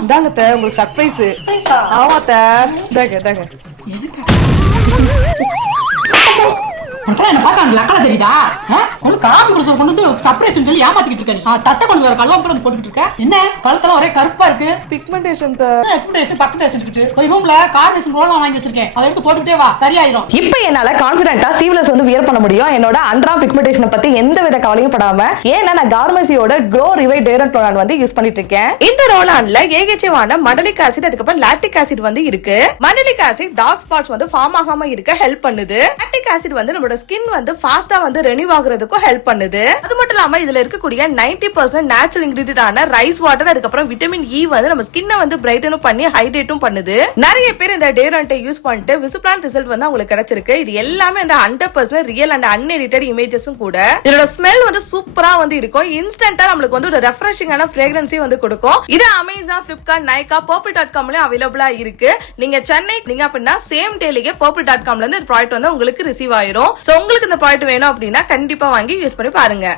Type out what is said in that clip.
இந்தாங்க உங்களுக்கு சர்ப்ரைஸ். ஆமாத்த இந்தாங்க. என்ன பாக்க அக்கறை தெரியுதா? காபி குடிச்சு கொண்டு வந்து சர்ப்ரைஸ் சொல்லி ஏமாத்திக்கிட்டு இருக்க. தட்டை கொண்டு வர கல்வா கூட போட்டுக்கிட்டு இருக்க. என்ன கழுத்தெல்லாம் ஒரே கருப்பா இருக்கு. பிக்மெண்டேஷன் ரூம்ல கார்பரேஷன் ரோலாம் வாங்கி வச்சிருக்கேன். அதை எடுத்து போட்டுக்கிட்டே வா, சரியாயிரும். இப்ப என்னால கான்பிடென்ட்டா சீவ்லெஸ் வந்து வியர் பண்ண முடியும். என்னோட அண்டர் பிக்மெண்டேஷனை பத்தி எந்த வித கவலையும் படாம. ஏன்னா நான் கார்மசியோட க்ளோ ரிவைவ் டேரண்ட் ரோலான் வந்து யூஸ் பண்ணிட்டு இருக்கேன். இந்த ரோலான்ல ஏகேச்சவான மண்டலிக் ஆசிட் அதுக்கப்புறம் லாக்டிக் ஆசிட் வந்து இருக்கு. மண்டலிக் ஆசிட் டார்க் ஸ்பாட்ஸ் வந்து ஃபார்ம் ஆகாம இருக்க ஹெல்ப் பண்ணுது. லாக்டிக் ஆசிட் வந்து நம்மளோட ஸ்கின் வந்து ஃபாஸ்டா வந்து ரெனியூ ஆகுறதுக்கும் ஹெல்ப் பண்ணுது. அது மட்டும் இல்லாம இதுல இருக்கக்கூடிய 90% நேச்சுரல் இன்கிரிடியன்ட் ஆன ரைஸ் வாட்டர் அதுக்கப்புறம் விட்டமின் இ வந்து நம்ம ஸ்கின்னை வந்து பிரைட்டனும் பண்ணி ஹைட்ரேட்டும் பண்ணுது. நிறைய பேர் இந்த டேரண்ட்டை யூஸ் பண்ணிட்டு விசிபிளான ரிசல்ட் வந்து உங்களுக்கு கிடைச்சிருக்கு. இது எல்லாமே அந்த 100% ரியல் அண்ட் அன்எடிட்டட் இமேஜஸும் கூட. இதோட ஸ்மெல் வந்து சூப்பரா வந்து இருக்கும். இன்ஸ்டன்ட்டா நம்மளுக்கு வந்து ஒரு ரெஃப்ரெஷிங்கான ஃப்ரேக்ரன்ஸே வந்து கொடுக்கும். இது அமேசான், பிளிப்கார்ட், நைகா, purple.comலயும் அவைலபிளா இருக்கு. நீங்க சென்னை அப்படின்னா சேம் டேலியே purple.comல இருந்து இந்த ப்ராடக்ட் வந்து உங்களுக்கு ரிசீவ் ஆயிரும். சோ உங்களுக்கு இந்த ப்ராடக்ட் வேணும் அப்படின்னா கண்டிப்பா வாங்கி யூஸ் பண்ணி பாருங்க.